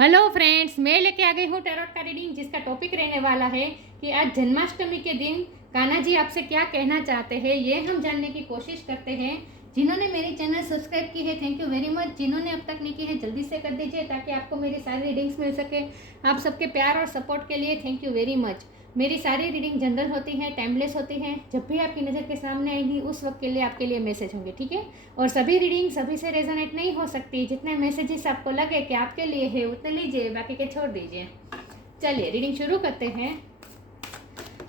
Hello friends, मैं लेके आ गई हूँ टैरोट का रीडिंग, जिसका टॉपिक रहने वाला है कि आज जन्माष्टमी के दिन कान्हा जी आपसे क्या कहना चाहते हैं। ये हम जानने की कोशिश करते हैं। जिन्होंने मेरी चैनल सब्सक्राइब की है, थैंक यू वेरी मच। जिन्होंने अब तक नहीं की है, जल्दी से कर दीजिए ताकि आपको मेरी सारी रीडिंग्स मिल सके। आप सबके प्यार और सपोर्ट के लिए थैंक यू वेरी मच। मेरी सारी रीडिंग जनरल होती हैं, टाइमलेस होती हैं। जब भी आपकी नज़र के सामने आएगी उस वक्त के लिए आपके लिए मैसेज होंगे, ठीक है। और सभी रीडिंग सभी से रेजोनेट नहीं हो सकती। जितने मैसेजेस आपको लगे कि आपके लिए है उतने लीजिए, बाकी के छोड़ दीजिए। चलिए रीडिंग शुरू करते हैं।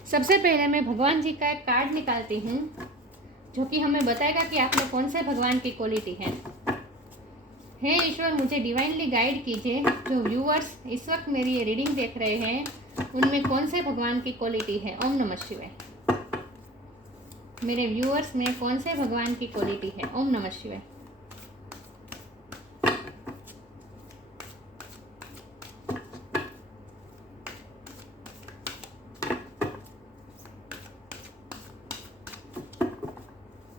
सबसे पहले मैं भगवान जी का एक कार्ड निकालती हूँ, जो कि हमें बताएगा कि आप में कौन से भगवान की क्वालिटी है। हे ईश्वर, मुझे डिवाइनली गाइड कीजिए। जो व्यूअर्स इस वक्त मेरी ये रीडिंग देख रहे हैं, उनमें कौन से भगवान की क्वालिटी है। ओम नमः शिवाय। मेरे व्यूअर्स में कौन से भगवान की क्वालिटी है। ओम नमः शिवाय।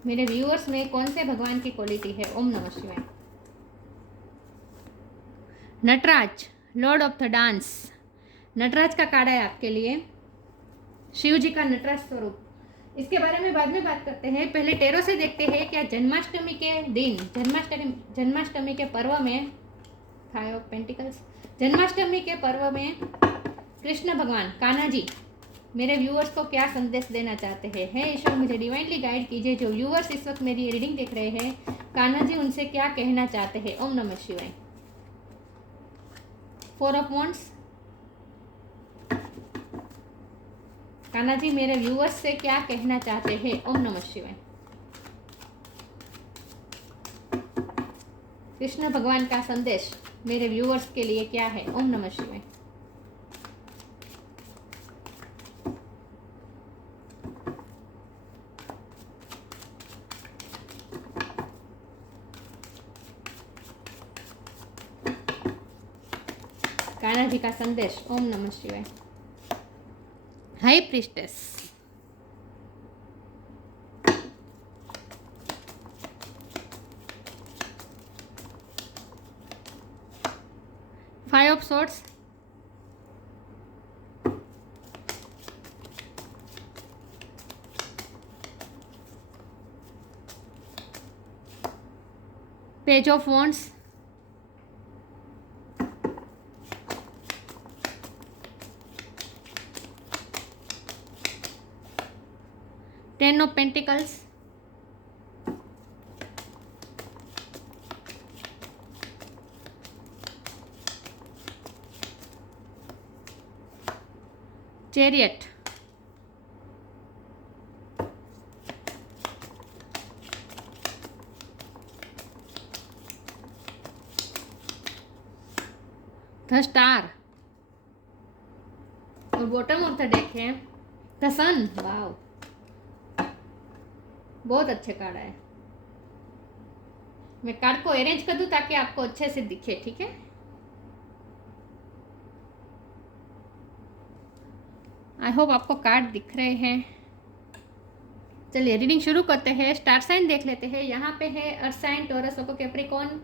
मेरे व्यूअर्स में कौन से भगवान की क्वालिटी है। ओम नमः शिवाय। Nataraja, lord of the dance. Nataraja का कार्ड है आपके लिए। शिव जी का नटराज स्वरूप, इसके बारे में बाद में बात करते हैं। पहले टेरो से देखते हैं क्या जन्माष्टमी के दिन, जन्माष्टमी के पर्व में, 5 ऑफ पेंटिकल्स, जन्माष्टमी के पर्व में कृष्ण भगवान कान्हा जी मेरे व्यूअर्स को क्या संदेश देना चाहते हैं। हे ईश्वर, मुझे डिवाइनली गाइड कीजिए। जो व्यूअर्स इस वक्त मेरी रीडिंग देख रहे हैं, कान्हा जी उनसे क्या कहना चाहते हैं। ओम नमः शिवाय। 4 ऑफ वॉन्ड्स। कान्हा जी मेरे व्यूअर्स से क्या कहना चाहते हैं। ओम नमः शिवाय। कृष्ण भगवान का संदेश मेरे व्यूअर्स के लिए क्या है। ओम नमः शिवाय। कान्हा जी का संदेश। ओम नमः शिवाय। High priestess, 5 of swords, page of wands, ten of pentacles, chariot, the star, और बॉटम ऑफ द डेक है द सन। वाओ, बहुत अच्छे कार्ड है। मैं कार्ड को अरेंज कर दूं ताकि आपको अच्छे से दिखे, ठीक है। आई होप आपको कार्ड दिख रहे हैं। चलिए रीडिंग शुरू करते हैं। स्टार साइन देख लेते हैं। यहाँ पे है earth sign, Taurus, Capricorn,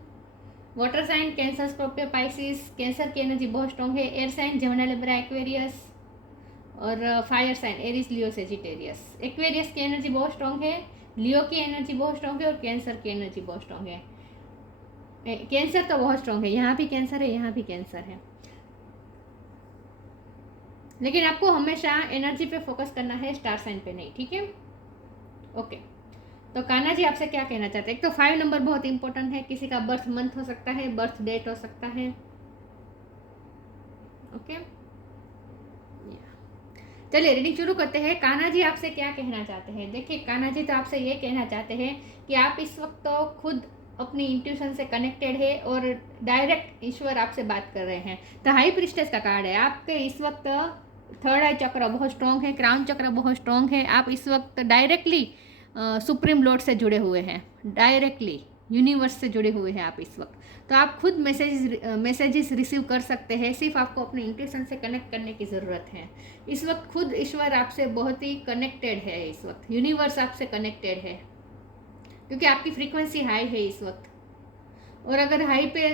water sign Cancer, Scorpio, Pisces. Cancer की एनर्जी बहुत स्ट्रॉन्ग है। Air sign Gemini, Libra, Aquarius, और fire sign Aries, Leo, Sagittarius. Aquarius की एनर्जी बहुत स्ट्रॉन्ग है, लियो की एनर्जी बहुत स्ट्रॉन्ग है, और कैंसर की एनर्जी बहुत स्ट्रॉन्ग है। कैंसर तो बहुत स्ट्रॉन्ग है, यहाँ भी कैंसर है, यहाँ भी कैंसर है। लेकिन आपको हमेशा एनर्जी पे फोकस करना है, स्टार साइन पे नहीं, ठीक है। ओके, तो कान्हा जी आपसे क्या कहना चाहते हैं। एक तो 5 नंबर बहुत इंपॉर्टेंट है। किसी का बर्थ मंथ हो सकता है, बर्थ डेट हो सकता है। ओके, चलिए रीडिंग शुरू करते हैं। कान्हा जी आपसे क्या कहना चाहते हैं। देखिए, कान्हा जी तो आपसे ये कहना चाहते हैं कि आप इस वक्त तो खुद अपनी इंट्यूशन से कनेक्टेड है और डायरेक्ट ईश्वर आपसे बात कर रहे हैं। तो हाई प्रीस्टेस का कार्ड है। आपके इस वक्त थर्ड आई चक्र बहुत स्ट्रॉन्ग है, क्राउन चक्र बहुत स्ट्रॉन्ग है। आप इस वक्त डायरेक्टली सुप्रीम लॉर्ड से जुड़े हुए हैं, डायरेक्टली यूनिवर्स से जुड़े हुए हैं आप इस वक्त। तो आप खुद मैसेजेस रिसीव कर सकते हैं। सिर्फ आपको अपने इंट्यूशन से कनेक्ट करने की ज़रूरत है। इस वक्त खुद ईश्वर आपसे बहुत ही कनेक्टेड है। इस वक्त यूनिवर्स आपसे कनेक्टेड है, क्योंकि आपकी फ्रीक्वेंसी हाई है इस वक्त। और अगर हाई पे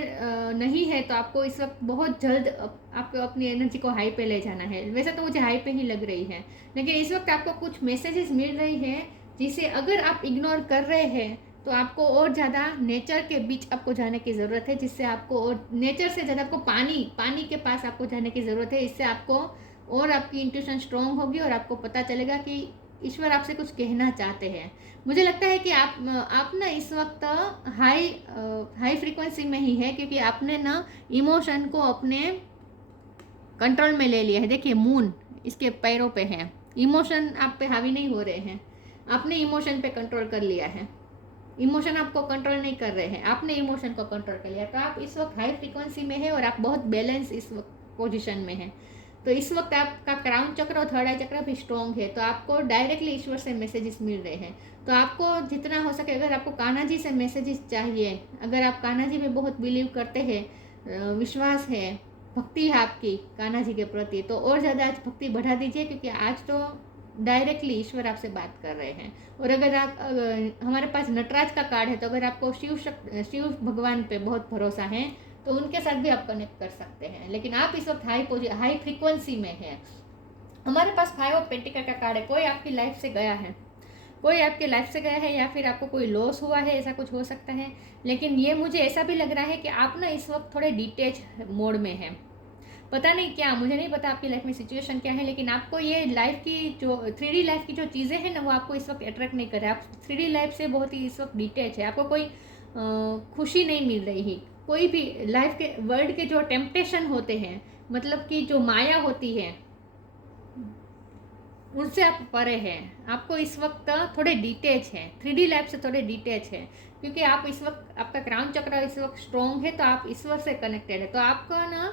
नहीं है तो आपको इस वक्त बहुत जल्द आपको अपनी एनर्जी को हाई पे ले जाना है। वैसे तो मुझे हाई पे ही लग रही है, लेकिन इस वक्त आपको कुछ मैसेजेस मिल रही है जिसे अगर आप इग्नोर कर रहे हैं तो आपको और ज़्यादा नेचर के बीच आपको जाने की ज़रूरत है, जिससे आपको और नेचर से ज़्यादा आपको पानी के पास आपको जाने की ज़रूरत है। इससे आपको और आपकी इंट्यूशन स्ट्रॉन्ग होगी और आपको पता चलेगा कि ईश्वर आपसे कुछ कहना चाहते हैं। मुझे लगता है कि आप ना इस वक्त हाई फ्रीक्वेंसी में ही है, क्योंकि आपने ना इमोशन को अपने कंट्रोल में ले लिया है। देखिए मून इसके पैरों पे है, इमोशन आप पे हावी नहीं हो रहे हैं, आपने इमोशन पे कंट्रोल कर लिया है। इमोशन आपको कंट्रोल नहीं कर रहे हैं, आपने इमोशन को कंट्रोल कर लिया। तो आप इस वक्त हाई फ्रीक्वेंसी में है और आप बहुत बैलेंस इस वक्त पोजिशन में है। तो इस वक्त आपका क्राउन चक्र और थर्ड आई चक्र भी स्ट्रॉन्ग है, तो आपको डायरेक्टली ईश्वर से मैसेजेस मिल रहे हैं। तो आपको जितना हो सके, अगर आपको कान्हा जी से मैसेजेस चाहिए, अगर आप कान्हा जी में बहुत बिलीव करते हैं, विश्वास है, भक्ति है आपकी कान्हा जी के प्रति, तो और ज़्यादा आज भक्ति बढ़ा दीजिए, क्योंकि आज तो डायरेक्टली ईश्वर आपसे बात कर रहे हैं। और अगर हमारे पास नटराज का कार्ड है, तो अगर आपको शिव भगवान पे बहुत भरोसा है तो उनके साथ भी आप कनेक्ट कर सकते हैं। लेकिन आप इस वक्त हाई फ्रीक्वेंसी में है। हमारे पास 5 ऑफ पेंटिकल का कार्ड है। कोई आपकी लाइफ से गया है, कोई आपके लाइफ से गया है, या फिर आपको कोई लॉस हुआ है, ऐसा कुछ हो सकता है। लेकिन ये मुझे ऐसा भी लग रहा है कि आप ना इस वक्त थोड़े डिटेच मोड में हैं। पता नहीं क्या, मुझे नहीं पता आपकी लाइफ में सिचुएशन क्या है, लेकिन आपको ये लाइफ की जो 3D लाइफ की जो चीज़ें हैं ना, वो आपको इस वक्त अट्रैक्ट नहीं कर रहा है। आप 3D लाइफ से बहुत ही इस वक्त डिटेच है, आपको कोई खुशी नहीं मिल रही है। कोई भी लाइफ के वर्ल्ड के जो टेम्पटेशन होते हैं, मतलब कि जो माया होती है, उनसे आप परे हैं। आपको इस वक्त थोड़े डिटेच हैं, 3D लाइफ से थोड़े डिटेच है, क्योंकि आप इस वक्त आपका क्राउन चक्र इस वक्त स्ट्रॉन्ग है, तो आप ईश्वर से कनेक्टेड है। तो आपका ना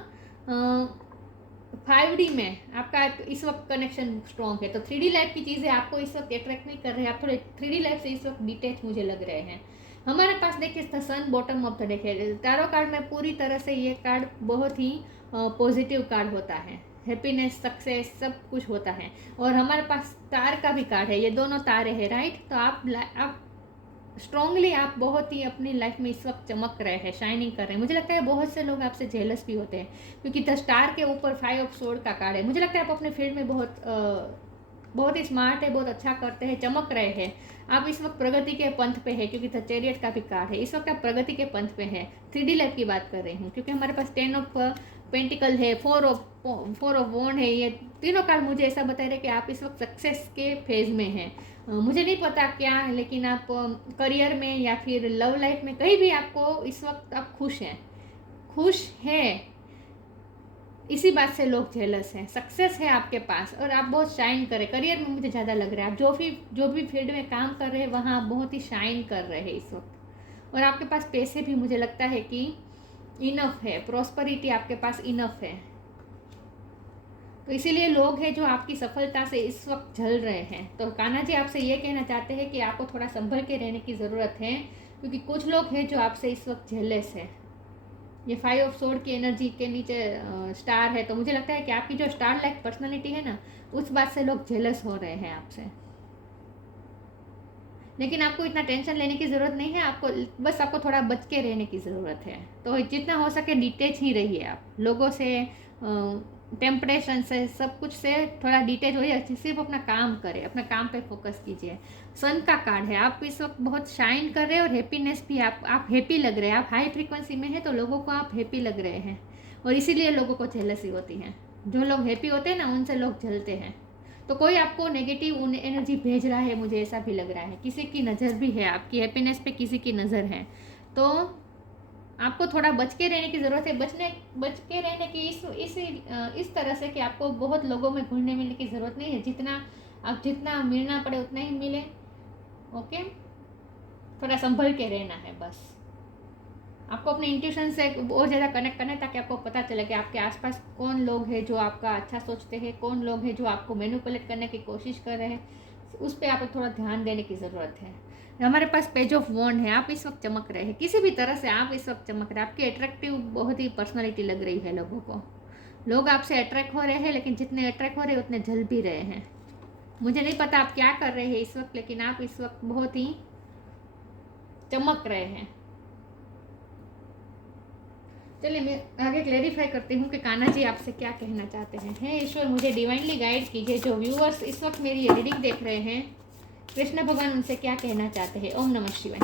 5D में आपका इस वक्त कनेक्शन स्ट्रॉन्ग है। तो 3D लाइफ की चीज़ें आपको इस वक्त अट्रैक्ट नहीं कर रहे हैं, आप थोड़े 3D लाइफ से इस वक्त डिटेच मुझे लग रहे हैं। हमारे पास देखिए सन बॉटम ऑफ द डेक है। टैरो कार्ड में पूरी तरह से ये कार्ड बहुत ही पॉजिटिव कार्ड होता है, हैप्पीनेस, सक्सेस, सब कुछ होता है। और हमारे पास तार का भी कार्ड है, ये दोनों तारे हैं, राइट। तो आप स्ट्रांगली आप बहुत ही अपनी लाइफ में इस वक्त चमक रहे हैं, शाइनिंग कर रहे हैं। मुझे लगता है बहुत से लोग आपसे जेलस भी होते हैं, क्योंकि 10 स्टार के ऊपर 5 ऑफ सोर्ड का कार्ड है। मुझे लगता है आप अपने फील्ड में बहुत ही स्मार्ट है, बहुत अच्छा करते हैं, चमक रहे हैं। आप इस वक्त प्रगति के पंथ पे है, क्योंकि द चैरियट का भी कार्ड है। इस वक्त आप प्रगति के पंथ पे है। 3D लाइफ की बात कर रही हूँ, क्योंकि हमारे पास 10 ऑफ पेंटिकल है, 4 ऑफ वॉन्ड है। ये तीनों कार्ड मुझे ऐसा बता रहे कि आप इस वक्त सक्सेस के फेज में हैं। मुझे नहीं पता क्या है, लेकिन आप करियर में या फिर लव लाइफ में कहीं भी आपको इस वक्त आप खुश हैं। इसी बात से लोग जेलस हैं। सक्सेस है आपके पास और आप बहुत शाइन कर रहे हैं। करियर में मुझे ज़्यादा लग रहा है आप जो भी फील्ड में काम कर रहे हैं वहाँ आप बहुत ही शाइन कर रहे हैं इस वक्त। और आपके पास पैसे भी मुझे लगता है कि इनफ है, प्रॉस्परिटी आपके पास इनफ है। तो इसीलिए लोग हैं जो आपकी सफलता से इस वक्त झल रहे हैं। तो कान्हा जी आपसे ये कहना चाहते हैं कि आपको थोड़ा संभल के रहने की ज़रूरत है, क्योंकि कुछ लोग हैं जो आपसे इस वक्त जेलस है। ये 5 ऑफ सोर्ड की एनर्जी के नीचे स्टार है, तो मुझे लगता है कि आपकी जो स्टार लाइक पर्सनालिटी है ना, उस बात से लोग जेलस हो रहे हैं आपसे। लेकिन आपको इतना टेंशन लेने की ज़रूरत नहीं है, आपको थोड़ा बच के रहने की ज़रूरत है। तो जितना हो सके डिटेच ही रहिए आप लोगों से, टेम्पटेशन से, सब कुछ से थोड़ा डिटेच होइए। सिर्फ अपना काम करें, अपना काम पे फोकस कीजिए। सन का कार्ड है, आप इस वक्त बहुत शाइन कर रहे हैं और हैप्पीनेस भी आप हैप्पी लग रहे हैं। आप हाई फ्रीक्वेंसी में हैं तो लोगों को आप हैप्पी लग रहे हैं, और इसीलिए लोगों को जेलसी होती है। जो लोग हैप्पी होते हैं ना, उनसे लोग जलते हैं। तो कोई आपको नेगेटिव एनर्जी भेज रहा है, मुझे ऐसा भी लग रहा है। किसी की नज़र भी है, आपकी हैप्पीनेस पे किसी की नज़र है। तो आपको थोड़ा बच के रहने की ज़रूरत है। बच के रहने की इस तरह से कि आपको बहुत लोगों में घुलने मिलने की ज़रूरत नहीं है। जितना मिलना पड़े उतना ही मिले, ओके। थोड़ा संभल के रहना है बस। आपको अपने इंट्यूशन से और ज़्यादा कनेक्ट करना है, ताकि आपको पता चले कि आपके आसपास कौन लोग हैं जो आपका अच्छा सोचते हैं, कौन लोग हैं जो आपको मैनिपुलेट करने की कोशिश कर रहे हैं। उस पर आपको थोड़ा ध्यान देने की ज़रूरत है। हमारे पास पेज ऑफ वॉन्ड है, आप इस वक्त चमक रहे हैं। किसी भी तरह से आप इस वक्त चमक रहे हैं। आपकी अट्रैक्टिव बहुत ही पर्सनालिटी लग रही है लोगों को। लोग आपसे अट्रैक्ट हो रहे हैं, लेकिन जितने अट्रैक्ट हो रहे हैं उतने जल भी रहे हैं। मुझे नहीं पता आप क्या कर रहे हैं इस वक्त, लेकिन आप इस वक्त बहुत ही चमक रहे हैं। चलिए मैं आगे क्लेरिफाई करती हूँ कि कान्हा जी आपसे क्या कहना चाहते हैं। हे ईश्वर, मुझे डिवाइनली गाइड कीजिए। जो व्यूअर्स इस वक्त मेरी ये रीडिंग देख रहे हैं, कृष्ण भगवान उनसे क्या कहना चाहते हैं। ओम नमः शिवाय।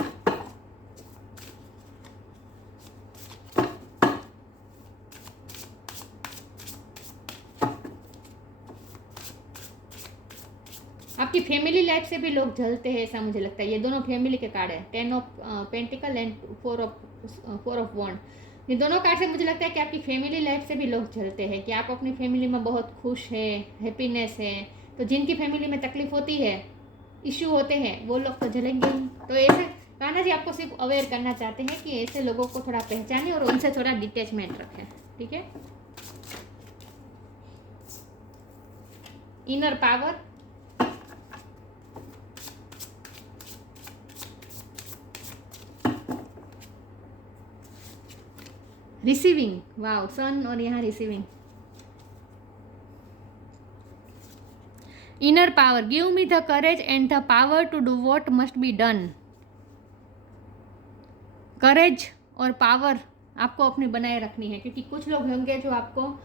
आपकी फैमिली लाइफ से भी लोग जलते हैं, ऐसा मुझे लगता है। ये दोनों फैमिली के कार्ड है, 10 ऑफ पेंटिकल एंड 4 ऑफ वॉन्ड। ये दोनों कार्ड से मुझे लगता है कि आपकी फैमिली लाइफ से भी लोग जलते हैं, कि आप अपनी फैमिली में बहुत खुश है, हैप्पीनेस है। तो जिनकी फैमिली में तकलीफ होती है, इश्यू होते हैं, वो लोग तो जलेंगे ही। तो ऐसे कान्हा जी आपको सिर्फ अवेयर करना चाहते हैं कि ऐसे लोगों को थोड़ा पहचानें और उनसे थोड़ा डिटेचमेंट रखें, ठीक है। Inner power, receiving, wow, sun और यहाँ receiving. Inner power, give me the courage and the power to do what must be done. Courage और पावर आपको अपनी बनाए रखनी है, क्योंकि कुछ लोग होंगे जो आपको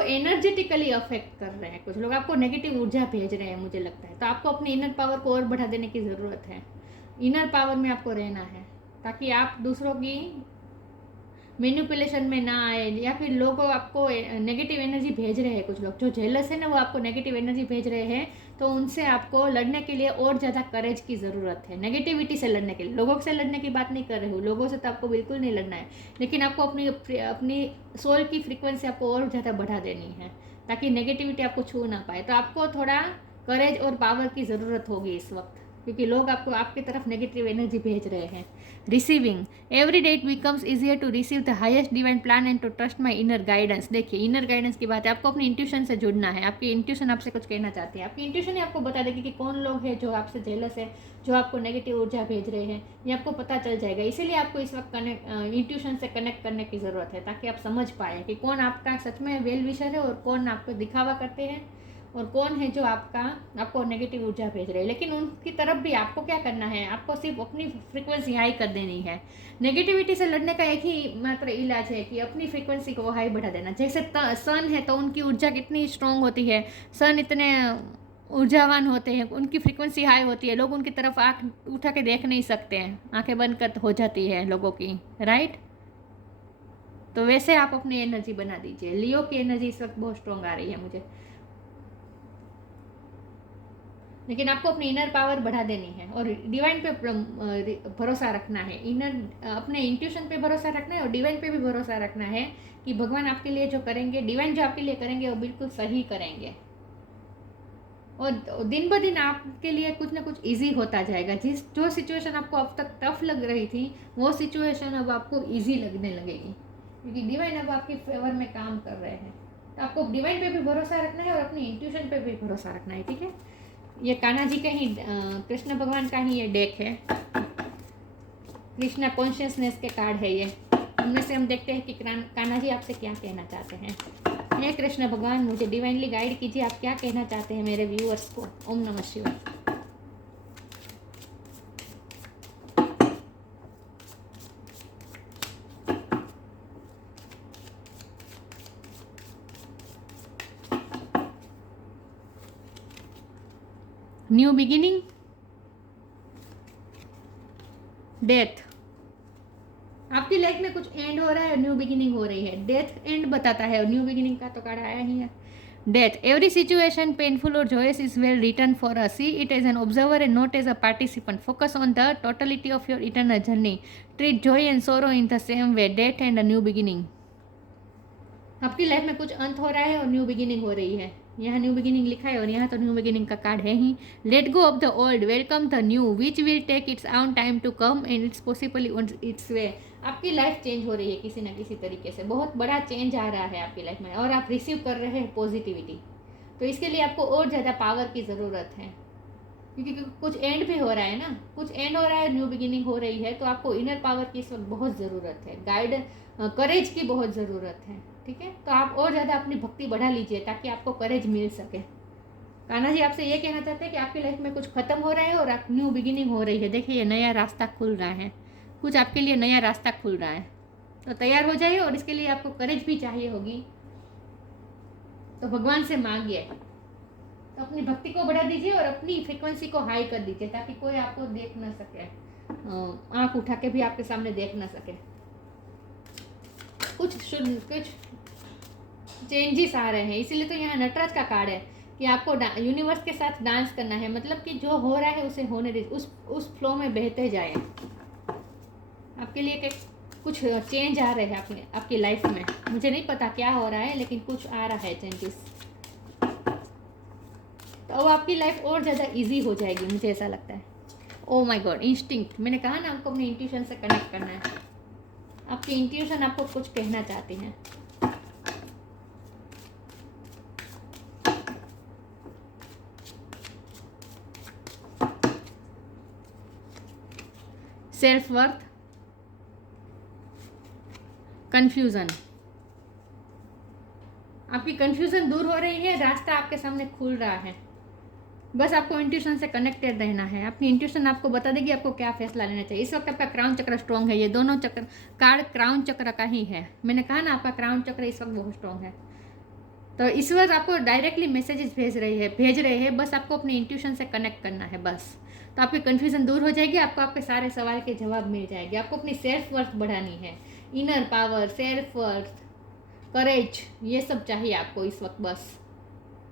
एनर्जेटिकली अफेक्ट कर रहे हैं। कुछ लोग आपको नेगेटिव ऊर्जा भेज रहे हैं, मुझे लगता है। तो आपको अपनी इनर पावर को और बढ़ा देने की ज़रूरत है। इनर पावर में आपको रहना है, ताकि आप दूसरों की मैनिपुलेशन में ना आए, या फिर लोग आपको नेगेटिव एनर्जी भेज रहे हैं। कुछ लोग जो जेलस है ना, वो आपको नेगेटिव एनर्जी भेज रहे हैं। तो उनसे आपको लड़ने के लिए और ज़्यादा करेज की ज़रूरत है। नेगेटिविटी से लड़ने के लिए, लोगों से लड़ने की बात नहीं कर रही हूँ, लोगों से तो आपको बिल्कुल नहीं लड़ना है, लेकिन आपको अपनी सोल की फ्रीक्वेंसी आपको और ज़्यादा बढ़ा देनी है, ताकि नेगेटिविटी आपको छू ना पाए। तो आपको थोड़ा करेज और पावर की ज़रूरत होगी इस वक्त, क्योंकि लोग आपको आपकी तरफ नेगेटिव एनर्जी भेज रहे हैं। Receiving, every day it becomes easier to receive the highest divine plan and to trust my inner guidance. देखिए, इनर गाइडेंस की बात है, आपको अपनी इंट्यूशन से जुड़ना है। आपकी इंट्यूशन आपसे कुछ कहना चाहती है। आपकी इंट्यूशन ही आपको बता देगी कि कौन लोग हैं जो आपसे जेलस है, जो आपको नेगेटिव ऊर्जा भेज रहे हैं। ये आपको पता चल जाएगा। इसीलिए आपको इस वक्त इंट्यूशन से कनेक्ट करने की ज़रूरत है, ताकि आप समझ पाए कि कौन आपका सच में वेल विशर है और कौन आपको दिखावा करते हैं, और कौन है जो आपको नेगेटिव ऊर्जा भेज रहे हैं। लेकिन उनकी तरफ भी आपको क्या करना है, आपको सिर्फ अपनी फ्रीक्वेंसी हाई कर देनी है। नेगेटिविटी से लड़ने का एक ही मात्र इलाज है कि अपनी फ्रीक्वेंसी को हाई बढ़ा देना। जैसे सन है, तो उनकी ऊर्जा कितनी स्ट्रांग होती है, सन इतने ऊर्जावान होते हैं, उनकी फ्रीक्वेंसी हाई होती है, लोग उनकी तरफ आँख उठा के देख नहीं सकते हैं, आंखें बंद कर हो जाती है लोगों की, राइट। तो वैसे आप अपनी एनर्जी बना दीजिए। लियो की एनर्जी इस वक्त बहुत स्ट्रांग आ रही है मुझे, लेकिन आपको अपनी इनर पावर बढ़ा देनी है और डिवाइन पे भरोसा रखना है। अपने इंट्यूशन पे भरोसा रखना है और डिवाइन पे भी भरोसा रखना है कि भगवान आपके लिए जो करेंगे, डिवाइन जो आपके लिए करेंगे, वो बिल्कुल सही करेंगे। और दिन ब दिन आपके लिए कुछ ना कुछ इजी होता जाएगा। जो सिचुएशन आपको अब तक टफ लग रही थी, वो सिचुएशन अब आपको इजी लगने लगेगी, क्योंकि डिवाइन अब आपके फेवर में काम कर रहे हैं। तो आपको डिवाइन पे भी भरोसा रखना है और अपनी इंट्यूशन पे भी भरोसा रखना है, ठीक है। ये कान्हा जी का ही, कृष्ण भगवान का ही ये डेक है। कृष्णा कॉन्शियसनेस के कार्ड है ये। उनमें से हम देखते हैं कि कान्हा जी आपसे क्या कहना चाहते हैं। हे कृष्ण भगवान, मुझे डिवाइनली गाइड कीजिए, आप क्या कहना चाहते हैं मेरे व्यूअर्स को। ओम नमः शिवाय। New beginning, death. आपकी लाइफ में कुछ एंड हो रहा है और न्यू बिगिनिंग हो रही है। डेथ एंड बताता है और न्यू बिगिनिंग का तो कार्ड आया ही है। डेथ, एवरी सिचुएशन पेनफुल और joyous is well written for us. See it as an observer and not as a participant. Focus on the totality of your eternal journey. Treat joy and sorrow in the same way. Death and a new beginning. आपकी life में कुछ अंत हो रहा है और new beginning हो रही है। यहाँ न्यू बिगिनिंग लिखा है और यहाँ तो न्यू बिगिनिंग का कार्ड है ही। Let go of the old, welcome the new, which will take its own time to come and it's possibly on its way. आपकी लाइफ चेंज हो रही है किसी न किसी तरीके से, बहुत बड़ा चेंज आ रहा है आपकी लाइफ में, और आप रिसीव कर रहे हैं पॉजिटिविटी। तो इसके लिए आपको और ज़्यादा पावर की ज़रूरत है, क्योंकि कुछ एंड भी हो रहा है ना, कुछ एंड हो रहा है, न्यू बिगिनिंग हो रही है। तो आपको इनर पावर की इस वक्त बहुत ज़रूरत है, करेज की बहुत ज़रूरत है, ठीक है। तो आप और ज़्यादा अपनी भक्ति बढ़ा लीजिए ताकि आपको करेज मिल सके। कान्हा जी आपसे ये कहना चाहते हैं कि आपकी लाइफ में कुछ खत्म हो रहा है और आप न्यू बिगिनिंग हो रही है। देखिए, ये नया रास्ता खुल रहा है, कुछ आपके लिए नया रास्ता खुल रहा है। तो तैयार हो जाइए, और इसके लिए आपको करेज भी चाहिए होगी। तो भगवान से मांगिए, तो अपनी भक्ति को बढ़ा दीजिए और अपनी फ्रीक्वेंसी को हाई कर दीजिए, ताकि कोई आपको देख ना सके, आंख उठा के भी आपके सामने देख ना सके। कुछ चेंजेस आ रहे हैं, इसीलिए तो यहाँ नटराज का कार्ड है कि आपको यूनिवर्स के साथ डांस करना है। मतलब कि जो हो रहा है उसे होने दीजिए, उस फ्लो में बहते जाए। आपके लिए कुछ चेंज आ रहे हैं आपकी लाइफ में। मुझे नहीं पता क्या हो रहा है, लेकिन कुछ आ रहा है चेंजेस। तो अब आपकी लाइफ और ज़्यादा इजी हो जाएगी, मुझे ऐसा लगता है। ओह माय गॉड, इंस्टिंक्ट, मैंने कहा ना आपको अपनी इंट्यूशन से कनेक्ट करना है। आपकी इंट्यूशन आपको कुछ कहना चाहती है। सेल्फ वर्थ, कंफ्यूजन, आपकी कंफ्यूजन दूर हो रही है, रास्ता आपके सामने खुल रहा है। बस आपको इंट्यूशन से कनेक्टेड रहना है। अपनी इंट्यूशन आपको बता देगी आपको क्या फैसला लेना चाहिए। इस वक्त आपका क्राउन चक्र स्ट्रॉन्ग है। ये दोनों चक्र कार्ड क्राउन चक्र का ही है। मैंने कहा ना आपका क्राउन चक्र इस वक्त बहुत स्ट्रॉन्ग है। तो इस वक्त आपको डायरेक्टली मैसेजेस भेज रहे हैं। बस आपको अपनी इंट्यूशन से कनेक्ट करना है बस। तो आपकी कन्फ्यूजन दूर हो जाएगी, आपको आपके सारे सवाल के जवाब मिल जाएंगे। आपको अपनी सेल्फ वर्थ बढ़ानी है, इनर पावर, सेल्फ वर्थ, करेज, ये सब चाहिए आपको इस वक्त बस।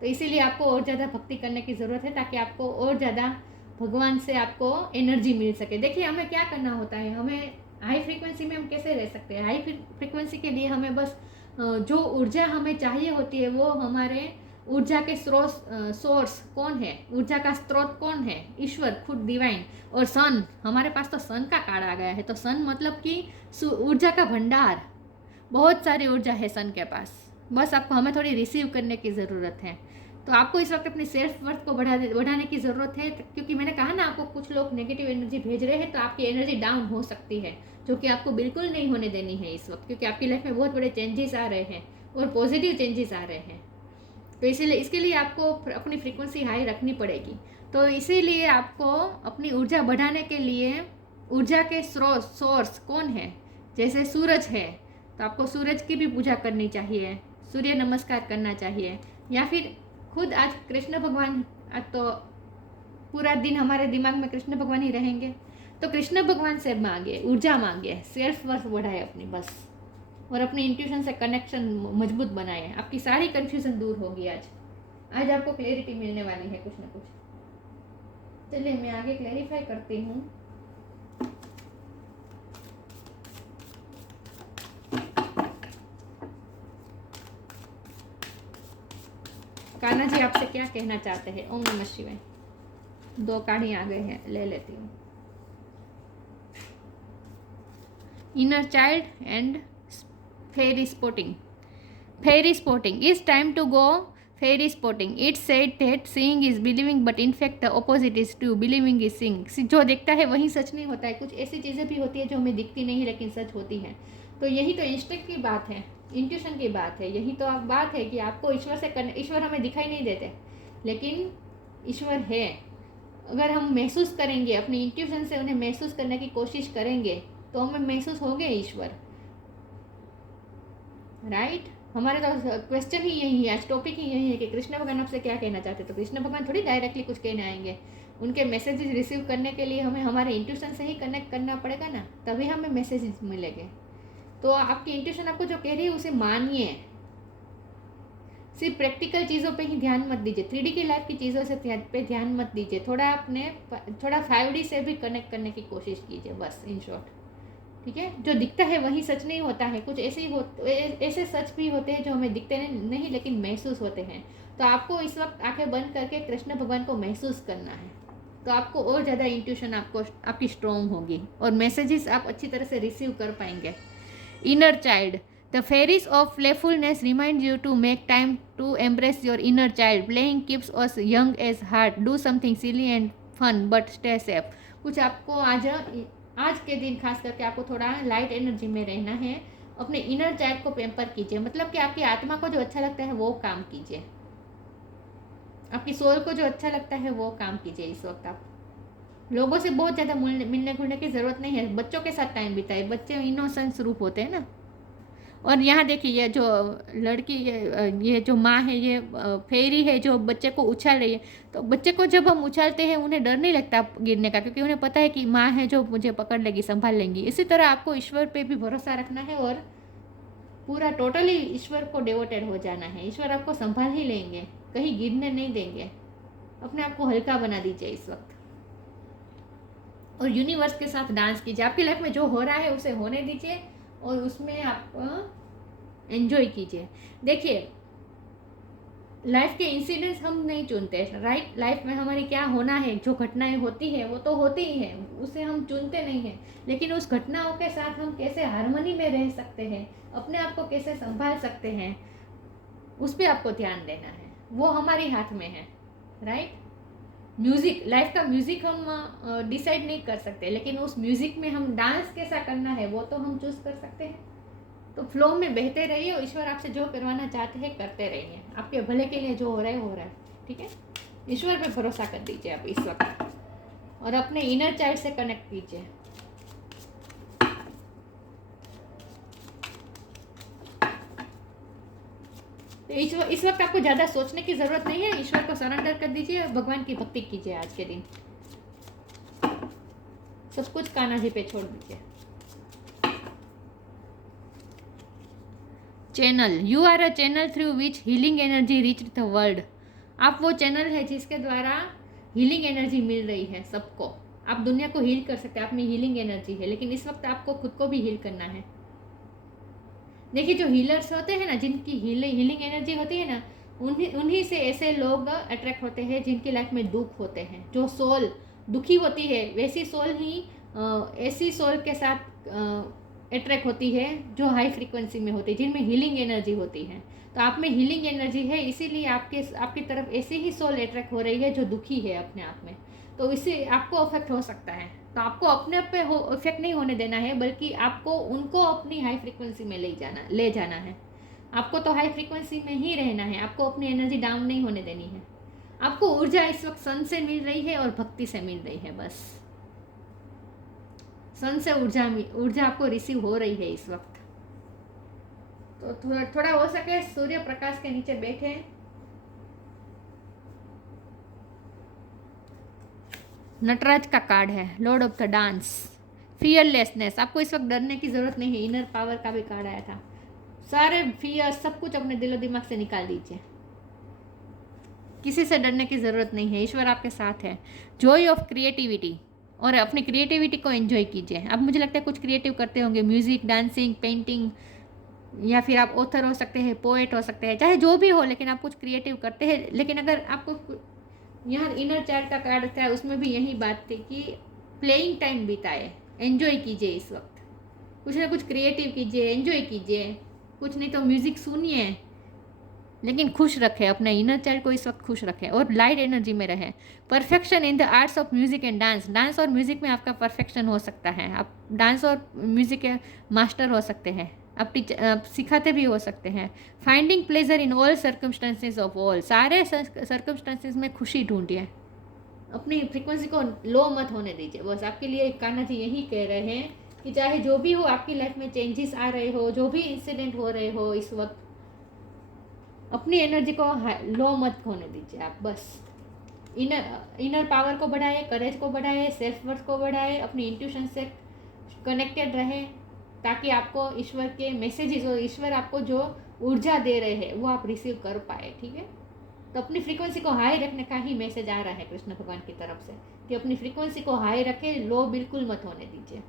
तो इसीलिए आपको और ज़्यादा भक्ति करने की ज़रूरत है, ताकि आपको और ज़्यादा भगवान से आपको एनर्जी मिल सके। देखिए हमें क्या करना होता है, हमें हाई फ्रीक्वेंसी में हम कैसे रह सकते हैं। हाई फ्रीक्वेंसी के लिए हमें बस जो ऊर्जा हमें चाहिए होती है वो हमारे ऊर्जा के सोर्स कौन है, ऊर्जा का स्रोत कौन है, ईश्वर, खुद डिवाइन। और सन, हमारे पास तो सन का कार्ड आ गया है। तो सन मतलब कि ऊर्जा का भंडार, बहुत सारी ऊर्जा है सन के पास। बस आपको हमें थोड़ी रिसीव करने की ज़रूरत है। तो आपको इस वक्त अपनी सेल्फ वर्थ को बढ़ाने की ज़रूरत है, क्योंकि मैंने कहा ना आपको कुछ लोग नेगेटिव एनर्जी भेज रहे हैं, तो आपकी एनर्जी डाउन हो सकती है, जो कि आपको बिल्कुल नहीं होने देनी है इस वक्त, क्योंकि आपकी लाइफ में बहुत बड़े चेंजेस आ रहे हैं और पॉजिटिव चेंजेस आ रहे हैं। तो इसीलिए इसके लिए आपको अपनी फ्रीक्वेंसी हाई रखनी पड़ेगी। तो इसीलिए आपको अपनी ऊर्जा बढ़ाने के लिए ऊर्जा के सोर्स कौन है, जैसे सूरज है तो आपको सूरज की भी पूजा करनी चाहिए, सूर्य नमस्कार करना चाहिए। या फिर खुद आज कृष्ण भगवान, आज तो पूरा दिन हमारे दिमाग में कृष्ण भगवान ही रहेंगे, तो कृष्ण भगवान से मांगिए, ऊर्जा मांगिए, सेल्फ वर्थ बढ़ाए अपनी बस, और अपनी इंट्यूशन से कनेक्शन मजबूत बनाए। आपकी सारी कन्फ्यूजन दूर होगी। आज आपको क्लैरिटी मिलने वाली है कुछ ना कुछ। चलिए मैं आगे क्लैरिफाई करती हूँ। कान्हा जी आपसे क्या कहना चाहते हैं। ओम नमः शिवाय। 2 कार्ड आ गए हैं, ले लेती हूँ। Inner child and fairy spotting. Fairy spotting. It's time to go fairy spotting. It's said that seeing is believing, but in fact the opposite is true. Believing is seeing. जो देखता है वही सच नहीं होता है। कुछ ऐसी चीज़ें भी होती है जो हमें दिखती नहीं लेकिन सच होती हैं। तो यही तो इंस्टिंक्ट की बात है, इंट्यूशन की बात है। यही तो बात है कि आपको ईश्वर हमें दिखाई नहीं देते, लेकिन ईश्वर है। अगर हम महसूस करेंगे, अपनी इंट्यूशन से उन्हें महसूस करने की कोशिश करेंगे, तो हमें महसूस होंगे ईश्वर। राइट हमारे तो क्वेश्चन ही यही है, आज टॉपिक ही यही है कि कृष्ण भगवान आपसे क्या कहना चाहते। तो कृष्ण भगवान थोड़ी डायरेक्टली कुछ कहने आएंगे। उनके मैसेजेस रिसीव करने के लिए हमें हमारे इंट्यूशन से ही कनेक्ट करना पड़ेगा ना, तभी हमें मैसेजेस मिलेंगे। तो आपकी इंट्यूशन आपको जो कह रही है उसे मानिए। सिर्फ प्रैक्टिकल चीज़ों पे ही ध्यान मत दीजिए, 3D की लाइफ की चीज़ों से पे ध्यान मत दीजिए। थोड़ा 5D से भी कनेक्ट करने की कोशिश कीजिए बस, इन शॉर्ट। ठीक है, जो दिखता है वही सच नहीं होता है। कुछ ऐसे सच भी होते हैं जो हमें दिखते नहीं लेकिन महसूस होते हैं। तो आपको इस वक्त आंखें बंद करके कृष्ण भगवान को महसूस करना है, तो आपको और ज़्यादा इंट्यूशन आपकी स्ट्रॉन्ग होगी और मैसेजेस आप अच्छी तरह से रिसीव कर पाएंगे। Inner child, the fairies of playfulness remind you to make time to embrace your inner child. Playing keeps us young as heart. Do something silly and fun but stay safe. कुछ आपको आज के दिन खास करके आपको थोड़ा लाइट एनर्जी में रहना है। अपने इनर चाइल्ड को पैम्पर कीजिए, मतलब कि आपकी आत्मा को जो अच्छा लगता है वो काम कीजिए, आपकी सोल को जो अच्छा लगता है वो काम कीजिए। इस वक्त आप लोगों से बहुत ज़्यादा मिलने घुलने की ज़रूरत नहीं है। बच्चों के साथ टाइम बिताए, बच्चे इनोसेंस रूप होते हैं ना, और यहाँ देखिए ये जो लड़की ये जो माँ है, ये फेरी है जो बच्चे को उछाल रही है। तो बच्चे को जब हम उछालते हैं उन्हें डर नहीं लगता गिरने का, क्योंकि उन्हें पता है कि माँ है जो मुझे पकड़ लेगी, संभाल लेंगी। इसी तरह आपको ईश्वर पे भी भरोसा रखना है और पूरा टोटली ईश्वर को डिवोटेड हो जाना है। ईश्वर आपको संभाल ही लेंगे, कहीं गिरने नहीं देंगे। अपने आप को हल्का बना दीजिए इस वक्त और यूनिवर्स के साथ डांस कीजिए। आपकी लाइफ में जो हो रहा है उसे होने दीजिए और उसमें आप एंजॉय कीजिए। देखिए, लाइफ के इंसिडेंट्स हम नहीं चुनते, राइट। लाइफ में हमारी क्या होना है, जो घटनाएं होती है वो तो होती ही है, उसे हम चुनते नहीं हैं। लेकिन उस घटनाओं के साथ हम कैसे हार्मनी में रह सकते हैं, अपने आप को कैसे संभाल सकते हैं, उस पर आपको ध्यान देना है। वो हमारे हाथ में है, राइट। म्यूज़िक, लाइफ का म्यूज़िक हम डिसाइड नहीं कर सकते, लेकिन उस म्यूज़िक में हम डांस कैसा करना है वो तो हम चूज़ कर सकते हैं। तो फ्लो में बहते रहिए और ईश्वर आपसे जो करवाना चाहते हैं करते रहिए। आपके भले के लिए जो हो रहा है हो रहा है, ठीक है। ईश्वर पे भरोसा कर दीजिए आप इस वक्त और अपने इनर चाइल्ड से कनेक्ट कीजिए। तो इस वक्त आपको ज़्यादा सोचने की ज़रूरत नहीं है। ईश्वर को सरेंडर कर दीजिए और भगवान की भक्ति कीजिए। आज के दिन सब कुछ कान्हा जी पे छोड़ दीजिए। Channel, you are a channel through which healing energy reach the world. आप वो चैनल है जिसके द्वारा हीलिंग एनर्जी मिल रही है सबको। आप दुनिया को हील कर सकते हैं, आप में हीलिंग एनर्जी है, लेकिन इस वक्त आपको खुद को भी हील करना है। देखिए, जो हीलर्स होते हैं ना, जिनकी हीलिंग एनर्जी होती है ना, उन्हीं से ऐसे लोग अट्रैक्ट होते हैं जिनकी लाइफ में दुख होते हैं। जो सोल दुखी होती है वैसी सोल ही ऐसी सोल के साथ अट्रैक्ट होती है जो हाई फ्रीक्वेंसी में होती है, जिनमें हीलिंग एनर्जी होती है। तो आप में हीलिंग एनर्जी है, इसीलिए आपकी तरफ ऐसी ही सोल अट्रैक्ट हो रही है जो दुखी है अपने आप में। तो इससे आपको अफेक्ट हो सकता है। तो आपको अपने आप पे इफेक्ट नहीं होने देना है, बल्कि आपको उनको अपनी हाई फ्रीक्वेंसी में ले जाना है। आपको तो हाई फ्रीक्वेंसी में ही रहना है, आपको अपनी एनर्जी डाउन नहीं होने देनी है। आपको ऊर्जा इस वक्त सन से मिल रही है और भक्ति से मिल रही है। बस सन से ऊर्जा आपको रिसीव हो रही है इस वक्त। तो थोड़ा हो सके सूर्य प्रकाश के नीचे बैठे। नटराज का कार्ड है, Lord of the dance, fearlessness. आपको इस वक्त डरने की ज़रूरत नहीं है। इनर पावर का भी कार्ड आया था। सारे फियर सब कुछ अपने दिलो दिमाग से निकाल दीजिए। किसी से डरने की ज़रूरत नहीं है, ईश्वर आपके साथ है। जॉय ऑफ क्रिएटिविटी, और अपनी क्रिएटिविटी को एंजॉय कीजिए। अब मुझे लगता है कुछ क्रिएटिव करते होंगे, म्यूज़िक, डांसिंग, पेंटिंग, या फिर आप ऑथर हो सकते हैं, पोएट हो सकते हैं, चाहे जो भी हो, लेकिन आप कुछ क्रिएटिव करते हैं। लेकिन अगर आपको यहाँ इनर चाइल्ड का कार्ड था, उसमें भी यही बात थी कि प्लेइंग टाइम बिताए, एंजॉय कीजिए इस वक्त। कुछ ना कुछ क्रिएटिव कीजिए, एंजॉय कीजिए। कुछ नहीं तो म्यूज़िक सुनिए, लेकिन खुश रखे अपने इनर चाइल्ड को इस वक्त खुश रखे और लाइट एनर्जी में रहे। Perfection in the arts of music and dance. Dance और म्यूजिक में आपका परफेक्शन हो सकता है। आप डांस और म्यूजिक के मास्टर हो सकते हैं, आप सिखाते भी हो सकते हैं। Finding pleasure in all circumstances of all. सारे सर्कमस्टांसेस में खुशी ढूंढिए, अपनी फ्रीक्वेंसी को लो मत होने दीजिए। बस आपके लिए कान्हा जी यही कह रहे हैं कि चाहे जो भी हो, आपकी लाइफ में चेंजेस आ रहे हो, जो भी इंसिडेंट हो रहे हो इस वक्त, अपनी एनर्जी को लो मत होने दीजिए। आप बस इनर पावर को बढ़ाए, करेज को बढ़ाए, सेल्फ वर्थ को बढ़ाए, अपनी इंट्यूशन से कनेक्टेड रहे, ताकि आपको ईश्वर के मैसेजेस और ईश्वर आपको जो ऊर्जा दे रहे हैं वो आप रिसीव कर पाए, ठीक है। तो अपनी फ्रीक्वेंसी को हाई रखने का ही मैसेज आ रहा है कृष्ण भगवान की तरफ से कि अपनी फ्रीक्वेंसी को हाई रखें, लो बिल्कुल मत होने दीजिए।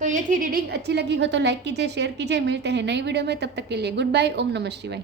तो ये थी रीडिंग। अच्छी लगी हो तो लाइक कीजिए, शेयर कीजिए। मिलते हैं नई वीडियो में, तब तक के लिए गुड बाय। ओम नमः शिवाय।